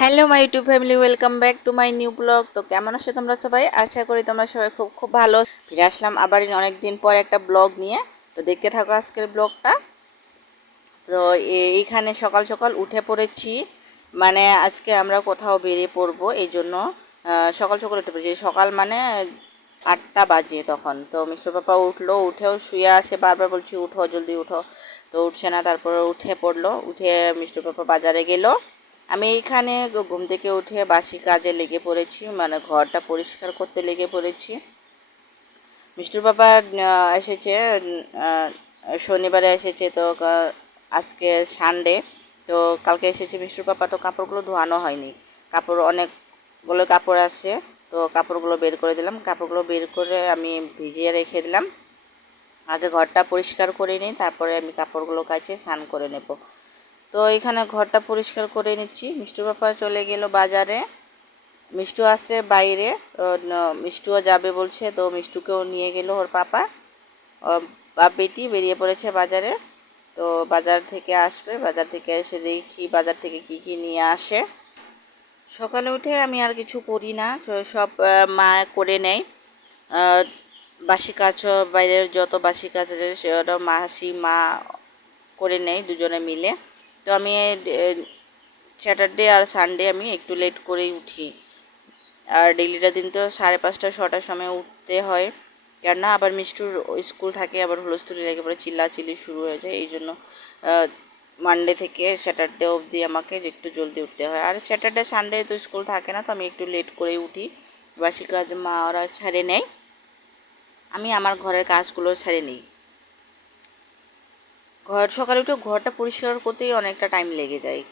Hello my YouTube family, welcome back to my new blog. তো কেমন আছো তোমরা সবাই? আশা করি তোমরা সবাই খুব খুব ভালো। ফিরে আসলাম আবার অনেক দিন পর একটা ব্লগ নিয়ে। তো দেখতে থাকো আজকের ব্লগটা। তো এইখানে সকাল সকাল উঠে পড়েছি। মানে আজকে আমরা কোথাও বেরিয়ে পড়ব, এই জন্য সকাল সকাল উঠে পড়েছি। সকাল মানে আটটা বাজে তখন। তো মিস্টার পাপা উঠল, উঠেও শুয়ে আসে বারবার বলছি, উঠো, জলদি উঠো। তো উঠছে না, তারপরে উঠে পড়ল। উঠে মিস্টার পাপা বাজারে গেলো। আমি এইখানে ঘুম থেকে উঠে বাসি কাজে লেগে পড়েছি মানে ঘরটা পরিষ্কার করতে লেগে পড়েছি। মিষ্টুর বাবা এসেছে শনিবারে এসেছে তো আজকে সানডে, তো কালকে এসেছে মিষ্টুর পাপা তো কাপড়গুলো ধোয়ানো হয়নি। কাপড় অনেকগুলো কাপড় আছে, তো কাপড়গুলো বের করে দিলাম। কাপড়গুলো বের করে আমি ভিজিয়ে রেখে দিলাম। আগে ঘরটা পরিষ্কার করে নিই, তারপরে আমি কাপড়গুলো কাছে স্নান করে নেব। তো এখানে ঘরটা পরিষ্কার করে নিচ্ছি। মিষ্টুর পাপা চলে গেল বাজারে। মিষ্টু আসছে বাইরে। মিষ্টুও যাবে বলছে, তো মিষ্টুকেও নিয়ে গেল ওর পাপা। বাপ বেটি বেরিয়ে পড়েছে বাজারে। তো বাজার থেকে আসবে। বাজার থেকে এসে দেখি বাজার থেকে কি কি নিয়ে আসে। সকালে উঠে আমি আর কিছু করি না। সব মা করে নেয়। বাসি কাজ, বাইরের যত বাসি কাজ আছে সেটা মাসি, মা করে নেয় দুজনে মিলে। তো আমি স্যাটারডে আর সানডে আমি একটু লেট করেই উঠি। আর ডেলিটা দিন তো সাড়ে পাঁচটা, ছটার সময় উঠতে হয়। কেননা আবার মিষ্টুর স্কুল থাকে, আবার হুলস্থুলি লেগে, পরে চিল্লাচিল্লি শুরু হয়ে যায়। এই জন্য মানডে থেকে স্যাটারডে অবধি আমাকে একটু জলদি উঠতে হয়। আর স্যাটারডে সানডে তো স্কুল থাকে না, তো আমি একটু লেট করেই উঠি। বাসি কাজ মা ওরা ছেড়ে নেয়। আমি আমার ঘরের কাজগুলো ছেড়ে নিই। ঘর, সকালে উঠে ঘরটা পরিষ্কার করতেই অনেকটা টাইম লেগে যায়।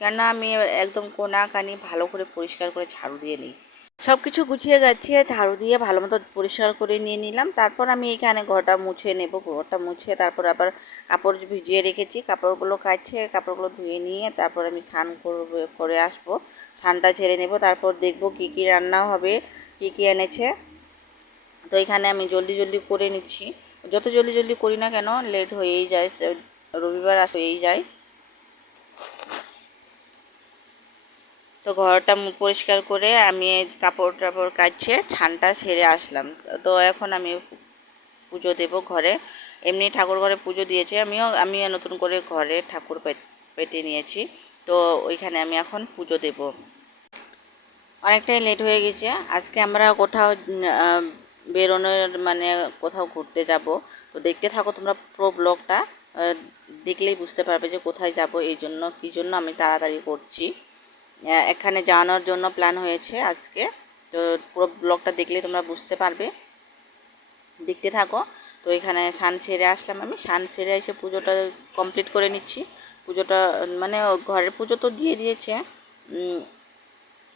কেননা আমি একদম কোনা কানি ভালো করে পরিষ্কার করে ঝাড়ু দিয়ে নিই। সব কিছু গুছিয়ে গাছিয়ে ঝাড়ু দিয়ে ভালো মতো পরিষ্কার করে নিয়ে নিলাম। তারপর আমি এখানে ঘরটা মুছে নেব। ঘরটা মুছে তারপর আবার কাপড় ভিজিয়ে রেখেছি। কাপড়গুলো কাছে কাপড়গুলো ধুয়ে নিয়ে তারপর আমি স্নান করব, করে আসব। স্নানটা ছেড়ে নেব। তারপর দেখব কি কি রান্না হবে, কি কি এনেছে। তো এখানে আমি জলদি জলদি করে নিচ্ছি। যত জলদি জলদি করি না কেন লেট হয়েই যায় রবিবার আস হয়েই যায়। তো ঘরটা পরিষ্কার করে আমি কাপড় টাপড় কাচছে, ছানটা সেরে আসলাম। তো এখন আমি পুজো দেব ঘরে। এমনি ঠাকুর ঘরে পুজো দিয়েছে, আমিও আমিও নতুন করে ঘরে ঠাকুর পেতে নিয়েছি। তো ওইখানে আমি এখন পুজো দেব। অনেকটাই লেট হয়ে গেছে। আজকে আমরা কোথাও বেরোনোর মানে কোথাও ঘুরতে যাব, তো দেখতে থাকো তোমরা পুরো ব্লগটা দেখলেই বুঝতে পারবে যে কোথায় যাব, এই জন্য, কী জন্য আমি তাড়াতাড়ি করছি। এখানে যাওয়ানোর জন্য প্ল্যান হয়েছে আজকে, তো পুরো ব্লগটা দেখলেই তোমরা বুঝতে পারবে। দেখতে থাকো, তো এখানে সান সেরে আসলাম আমি সান সেরে এসে পুজোটা কমপ্লিট করে নিচ্ছি। পুজোটা মানে ঘরের পুজো তো দিয়ে দিয়েছে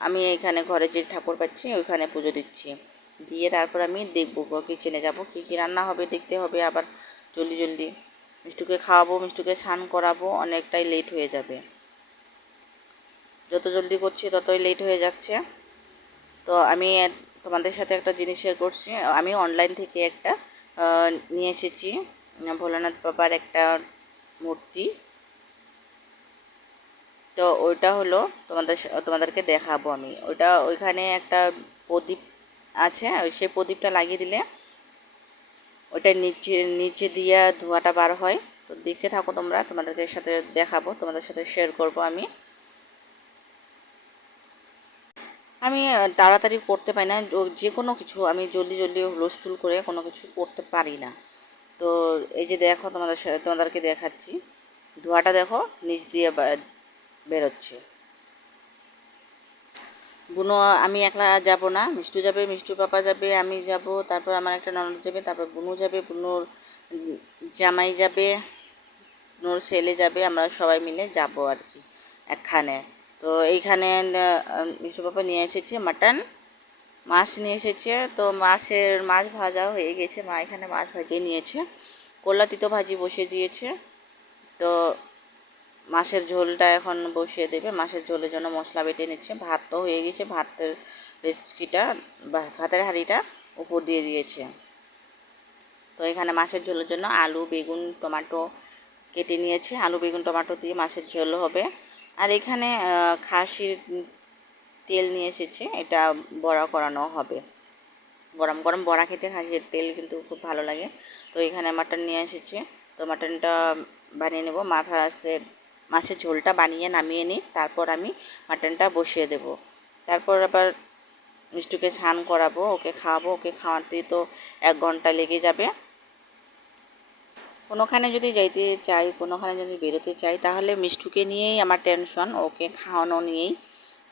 আমি এখানে ঘরে যে ঠাকুর পাচ্ছি, ওইখানে পুজো দিচ্ছি। দিয়ে তারপর আমি দেখব কিচেনে যাব, কী কী রান্না হবে দেখতে হবে আবার জলদি জলদি। মিষ্টুকে খাওয়াবো, মিষ্টুকে স্নান করাবো, অনেকটাই লেট হয়ে যাবে। যত জলদি করছি ততই লেট হয়ে যাচ্ছে। তো আমি তোমাদের সাথে একটা জিনিস শেয়ার করছি। আমি অনলাইন থেকে একটা নিয়ে এসেছি, ভোলানাথ বাবার একটা মূর্তি। তো ওইটা হলো তোমাদের তোমাদেরকে দেখাবো আমি। ওইটা ওইখানে একটা প্রদীপ আছে, ওই সেই প্রদীপটা লাগিয়ে দিলে ওইটা নিচে নিচে দিয়ে ধোঁয়াটা বার হয়। তো দেখতে থাকো তোমরা, তোমাদেরকে সাথে দেখাবো, তোমাদের সাথে শেয়ার করব আমি। আমি তাড়াতাড়ি করতে পারি না যে কোনো কিছু আমি জলদি জলদি হুলস্থুল করে কোনো কিছু করতে পারি না। তো এই যে দেখো তোমাদের তোমাদেরকে দেখাচ্ছি। ধোঁয়াটা দেখো, নিচ দিয়ে বেরোচ্ছে। বুনো, আমি একলা যাব না। মিষ্টু যাবে মিষ্টু পাপা যাবে, আমি যাব, তারপর আমার একটা ননদ যাবে, তারপর বুনু যাবে, বুনুর জামাই যাবে, বুনুর ছেলে যাবে, আমরা সবাই মিলে যাব আর কি, একখানে। তো এইখানে মিষ্টু পাপা নিয়ে এসেছে মাটন, মাছ নিয়ে এসেছে, তো মাছের মাছ ভাজা হয়ে গেছে, মা এখানে মাছ ভাজিয়ে নিয়েছে কল্লা তিতো ভাজি বসিয়ে দিয়েছে, তো মাছের ঝোলটা এখন বসিয়ে দেবে। মাছের ঝোলের জন্য মশলা বেটে নিচ্ছে। ভাত তো হয়ে গেছে। ভাতের রেসিপিটা ভাতের হাঁড়িটা উপর দিয়ে দিয়েছে। তো এখানে মাছের ঝোলের জন্য আলু, বেগুন, টমেটো কেটে নিয়েছে। আলু, বেগুন, টমেটো দিয়ে মাছের ঝোল হবে। আর এখানে খাসির তেল নিয়ে এসেছে। এটা বড়া করানো হবে। গরম গরম বড়া খেতে খাসির তেল কিন্তু খুব ভালো লাগে। তো এখানে মাটন নিয়ে এসেছে। তো মাটনটা বানিয়ে নেব। মাছের মাছের ঝোলটা বানিয়ে নামিয়ে নিই, তারপর আমি মাটনটা বসিয়ে দেব। তারপর আবার মিষ্টুকে স্নান করাবো, ওকে খাওয়াবো, ওকে খাওয়াতে তো এক ঘণ্টা লেগে যাবে। কোনোখানে যদি যাইতে চাই, কোনোখানে যদি বেরোতে চাই, তাহলে মিষ্টুকে নিয়েই আমার টেনশন, ওকে খাওয়ানো নিয়েই।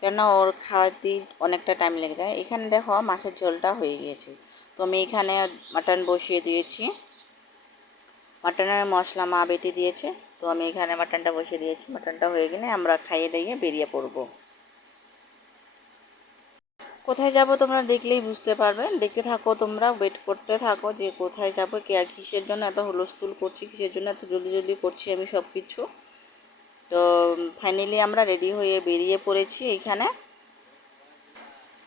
কেন ওর খাওয়াতেই অনেকটা টাইম লেগে যায়। এখানে দেখো মাছের ঝোলটা হয়ে গিয়েছে। তো আমি এখানে মাটন বসিয়ে দিয়েছি। মাটনের মশলা মা বেটে দিয়েছে, তো আমি এখানে মাটনটা বসিয়ে দিয়েছি। মাটনটা হয়ে গেলে আমরা খাইয়ে দিয়ে বেরিয়ে পড়ব। কোথায় যাব তোমরা দেখলেই বুঝতে পারবে। দেখতে থাকো তোমরা ওয়েট করতে থাকো যে কোথায় যাব, কে আর কিসের জন্য এত হুলস্থুল করছি, কিসের জন্য এত জলদি জলদি করছি আমি সব কিছু তো ফাইনালি আমরা রেডি হয়ে বেরিয়ে পড়েছি এইখানে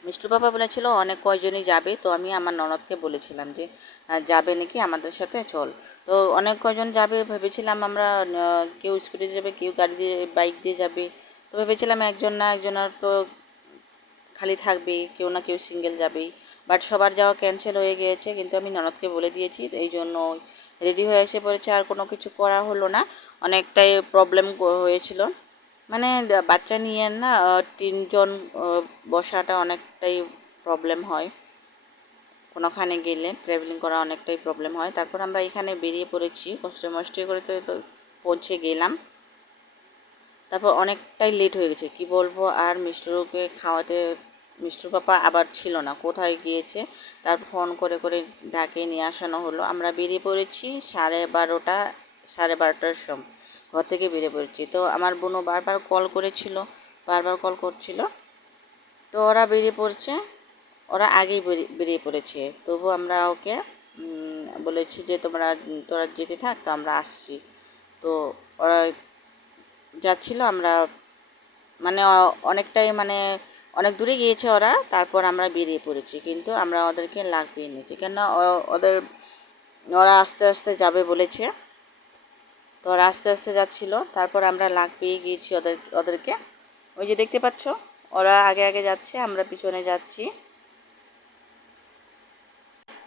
মিষ্টু বাবা বলেছিল, অনেক কয়জনই যাবে? তো আমি আমার ননদকে বলেছিলাম যে যাবে নাকি আমাদের সাথে? চল। তো অনেক কয়জন যাবে ভেবেছিলাম আমরা কেউ স্কুটিতে যাবে, কেউ গাড়ি দিয়ে, বাইক দিয়ে যাবে। তো ভেবেছিলাম একজন না একজনের তো খালি থাকবে, কেউ না কেউ সিঙ্গেল যাবেই। বাট সবার যাওয়া ক্যান্সেল হয়ে গিয়েছে, কিন্তু আমি ননদকে বলে দিয়েছি, এই জন্য রেডি হয়ে এসে পড়েছে, আর কোনো কিছু করা হলো না। অনেকটাই প্রবলেম হয়েছিল। মানে বাচ্চা নিয়ে না তিনজন বসাটা অনেকটাই প্রবলেম হয়। কোনোখানে গেলে ট্রাভেলিং করা অনেকটাই প্রবলেম হয়। তারপর আমরা এখানে বেরিয়ে পড়েছি, কষ্টে মষ্টে করে তো পৌঁছে গেলাম। তারপর অনেকটাই লেট হয়ে গেছে, কি বলব? আর মিষ্টুকে খাওয়াতে, মিষ্টুর পাপা আবার ছিল না, কোথায় গিয়েছে? তার ফোন করে করে ডাকে নিয়ে আসানো হলো। আমরা বেরিয়ে পড়েছি সাড়ে বারোটা, সাড়ে বারোটার সময়। ঘর থেকে বেরিয়ে পড়েছি। তো আমার বোনও বারবার কল করেছিল, বারবার কল করছিল। তো ওরা বেরিয়ে পড়ছে, ওরা আগেই বেরিয়ে- পড়েছে। তবু আমরা ওকে বলেছি যে তোমরা, তোরা যেতে থাক আমরা আসছি। তো ওরা যাচ্ছিল, আমরা মানে অনেকটাই মানে অনেক দূরে গিয়েছে ওরা, তারপর আমরা বেরিয়ে পড়েছি। কিন্তু আমরা ওদেরকে লাগিয়ে নিয়েছি কেন ওদের, ওরা আস্তে আস্তে যাবে বলেছে। তো আস্তে আস্তে যাচ্ছিল। তারপর আমরা লাগ পেয়ে গিয়েছি ওদের, ওদেরকে। ওই যে দেখতে পাচ্ছ, ওরা আগে আগে যাচ্ছে, আমরা পিছনে যাচ্ছি।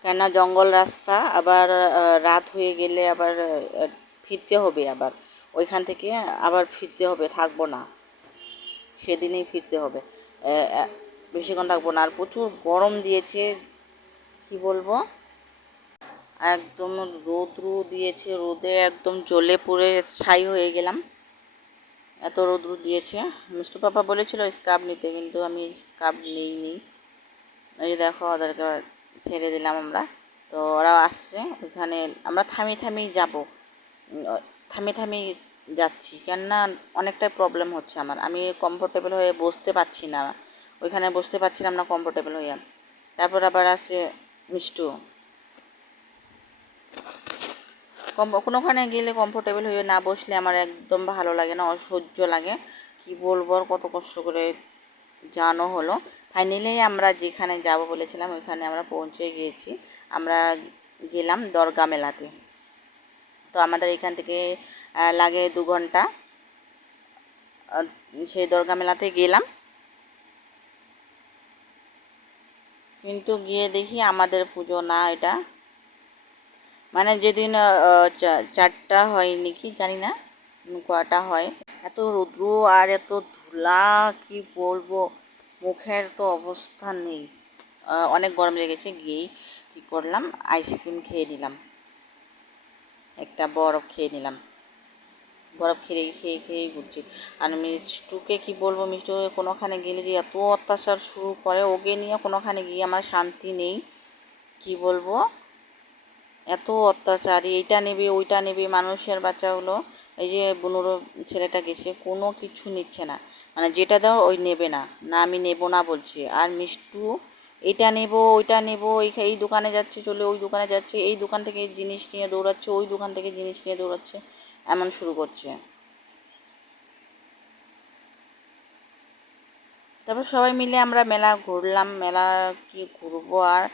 কেননা জঙ্গল রাস্তা, আবার রাত হয়ে গেলে আবার ফিরতে হবে আবার। ওইখান থেকে আবার ফিরতে হবে, থাকব না। সেদিনেই ফিরতে হবে। বেশিক্ষণ থাকব না। আর প্রচুর গরম দিয়েছে, কি বলব? একদম রোদ্রু দিয়েছে, রোদে একদম জ্বলে পুড়ে ছাই হয়ে গেলাম। এত রোদ্রু দিয়েছে। মিষ্টু পাপা বলেছিল স্কার্ফ নিতে, কিন্তু আমি স্কার্ফ নিইনি। এই দেখো, ওদেরকে ছেড়ে দিলাম আমরা। তো ওরাও আসছে, ওইখানে আমরা থামিয়ে থামিয়ে যাব। থামিয়ে থামিয়ে যাচ্ছি, কেননা অনেকটাই প্রবলেম হচ্ছে আমার। আমি কমফোর্টেবল হয়ে বসতে পারছি না। ওইখানে বসতে পারছিলাম না কমফোর্টেবল হয়ে। তারপর আবার আসে মিষ্টু। কম কোনোখানে গেলে কমফোর্টেবল হয়ে না বসলে আমার একদম ভালো লাগে না, অসহ্য লাগে। কি বলব আর কত কষ্ট করে জানো হলো। ফাইনালি আমরা যেখানে যাব বলেছিলাম, ওইখানে আমরা পৌঁছে গিয়েছি আমরা গেলাম দরগা মেলাতে। তো আমাদের এখান থেকে লাগে দু ঘণ্টা। সেই দরগা মেলাতে গেলাম। কিন্তু গিয়ে দেখি আমাদের পুজো না এটা। মানে যেদিন চারটা হয় নাকি, জানি না কটা হয়। এত রৌদ্র আর এত ধুলা, কি বলব, মুখের তো অবস্থা নেই। অনেক গরম লেগেছে, গিয়েই কী করলাম, আইসক্রিম খেয়ে নিলাম। একটা বরফ খেয়ে নিলাম। বরফ খেয়ে খেয়ে, খেয়েই ঘুরছি। আর মিষ্টুকে কি বলব, মিষ্টু কোনোখানে গেলে যে এত অত্যাচার শুরু করে, ওকে নিয়ে কোনোখানে গিয়ে আমার শান্তি নেই। কি বলব? এত অত্যাচারী, এইটা নেবে, ওইটা নেবে মানুষের বাচ্চাগুলো। এই যে বুনুর ছেলেটা গেছে, কোনো কিছু নিচ্ছে না। মানে যেটা দাও ওই নেবে না। না, আমি নেব না বলছে। আর মিষ্টু এটা নেব, ওইটা নেব, এই এই দোকানে যাচ্ছে, চলে ওই দোকানে যাচ্ছে, এই দোকান থেকে জিনিস নিয়ে দৌড়াচ্ছে, ওই দোকান থেকে জিনিস নিয়ে দৌড়াচ্ছে, এমন শুরু করছে। তারপর সবাই মিলে আমরা মেলা ঘুরলাম, মেলা কি ঘুরবো আর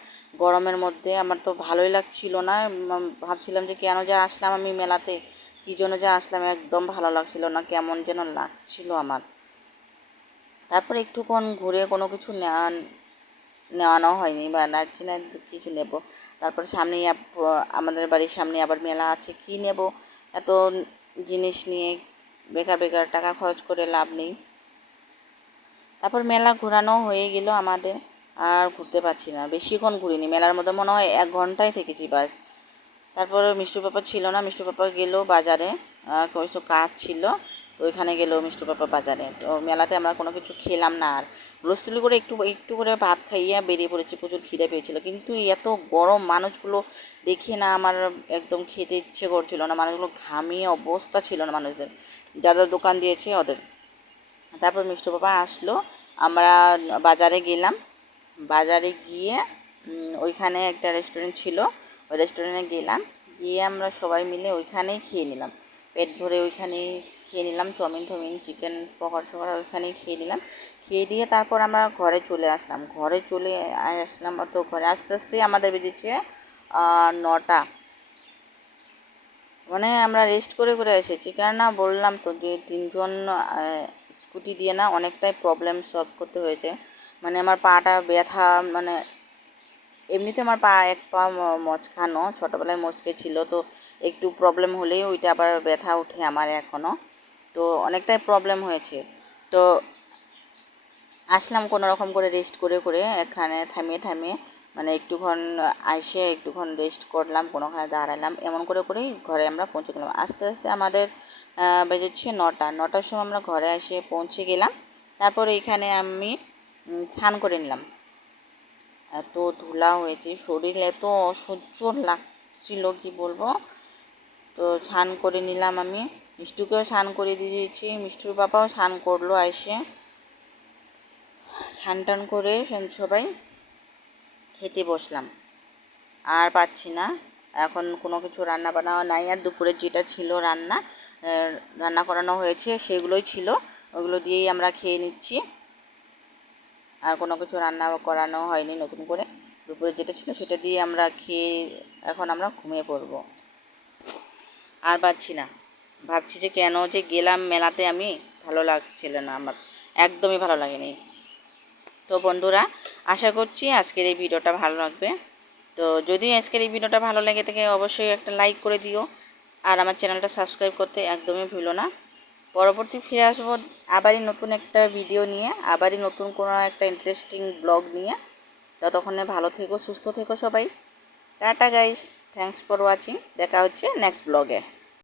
গরমের মধ্যে আমার তো ভালোই লাগছিল না। ভাবছিলাম যে কেন যে আসলাম আমি মেলাতে, কী জন্য যে আসলাম একদম ভালো লাগছিল না, কেমন যেন লাগছিল আমার। তারপর একটুক্ষণ ঘুরে কোনো কিছু নেওয়া নেওয়ানো হয়নি বা নাচছি না, কিছু নেব। তারপর সামনেই আমাদের বাড়ির সামনে আবার মেলা আছে, কি নেব? এত জিনিস নিয়ে বেকার বেকার টাকা খরচ করে লাভ নেই। তারপর মেলা ঘোরানো হয়ে গেল আমাদের, আর ঘুরতে পারছি না, বেশিক্ষণ ঘুরিনি। মেলার মধ্যে মনে হয় এক ঘন্টায় থেকেছি বাস। তারপর মিষ্টি পাপা ছিল না, মিষ্টি পাপা গেল বাজারে কিছু কাজ ছিল, ওইখানে গেল মিষ্টি পাপা বাজারে। তো মেলাতে আমরা কোনো কিছু খেলাম না আর। রসতুলি করে একটু একটু করে ভাত খাইয়ে বেরিয়ে পড়েছি, প্রচুর খিদে পেয়েছিল। কিন্তু এত গরম, মানুষগুলো দেখে না আমার একদম খেতে ইচ্ছে করছিল না। মানুষগুলো ঘামিয়ে অবস্থা ছিল না মানুষদের। যারা দোকান দিয়েছে ওদের। তারপর মিষ্টি বাবা আসলো। আমরা বাজারে গেলাম। বাজারে গিয়ে ওইখানে একটা রেস্টুরেন্ট ছিল। ওই রেস্টুরেন্টে গেলাম। গিয়ে আমরা সবাই মিলে ওইখানেই খেয়ে নিলাম। পেট ভরে ওইখানেই খেয়ে নিলাম। চাউমিন টাউমিন চিকেন পকোড়া সকড়া ওইখানেই খেয়ে নিলাম। খেয়ে দিয়ে তারপর আমরা ঘরে চলে আসলাম। ঘরে চলে আসলাম তো ঘরে। আস্তে আস্তেই আমাদের বেজেছে নটা। মানে আমরা রেস্ট করে করে এসেছি। কেননা বললাম তো যে তিনজন স্কুটি দিয়ে না অনেকটাই প্রবলেম সলভ করতে হয়েছে। মানে আমার পাটা ব্যথা মানে এমনিতে আমার পা এক পা ম- মচকানো, ছোটোবেলায় মচকে ছিল। তো একটু প্রবলেম হলেই ওইটা আবার ব্যথা ওঠে আমার এখনও তো অনেকটাই প্রবলেম হয়েছে। তো আসলাম কোনো রকম করে রেস্ট করে করে এখানে থামিয়ে থামিয়ে মানে একটুক্ষণ আইসে একটুক্ষণ রেস্ট করলাম, কোনোখানে দাঁড়ালাম, এমন করে করেই ঘরে আমরা পৌঁছে গেলাম। আস্তে আস্তে আমাদের বেজেছে নটা। নটার সময় আমরা ঘরে এসে পৌঁছে গেলাম। তারপর এইখানে আমি স্নান করে নিলাম। এত ধুলা হয়েছে, শরীর এত অসহ্য লাগছিল, কি বলব? তো স্নান করে নিলাম আমি। মিষ্টুকেও স্নান করে দিয়েছি। মিষ্টুর বাবাও স্নান করল এসে স্নান টান করে সবাই খেতে বসলাম। আর পাচ্ছি না। এখন কোনো কিছু রান্না বান্না নাই। আর দুপুরে যেটা ছিল রান্না রান্না করানো হয়েছে সেগুলোই ছিল। ওগুলো দিয়েই আমরা খেয়ে নিচ্ছি। আর কোনো কিছু রান্না করানো হয়নি নতুন করে। দুপুরে যেটা ছিল সেটা দিয়ে আমরা খেয়ে এখন আমরা ঘুমিয়ে পড়ব। আর পাচ্ছি না। ভাবছি যে কেন যে গেলাম মেলাতে আমি, ভালো লাগছিল না আমার। একদমই ভালো লাগেনি। তো বন্ধুরা আশা করছি আজকের এই ভিডিওটা ভালো লাগবে। তো যদি আজকের এই ভিডিওটা ভালো লেগে থাকে, অবশ্যই একটা লাইক করে দিও। আর আমার চ্যানেলটা সাবস্ক্রাইব করতে একদমই ভুলো না। পরবর্তী ফিরে আসব আবারই নতুন একটা ভিডিও নিয়ে, আবারই নতুন কোনো একটা ইন্টারেস্টিং ব্লগ নিয়ে। ততক্ষণে ভালো থেকো, সুস্থ থেকো সবাই। Tata guys thanks for watching দেখা হচ্ছে নেক্সট ব্লগে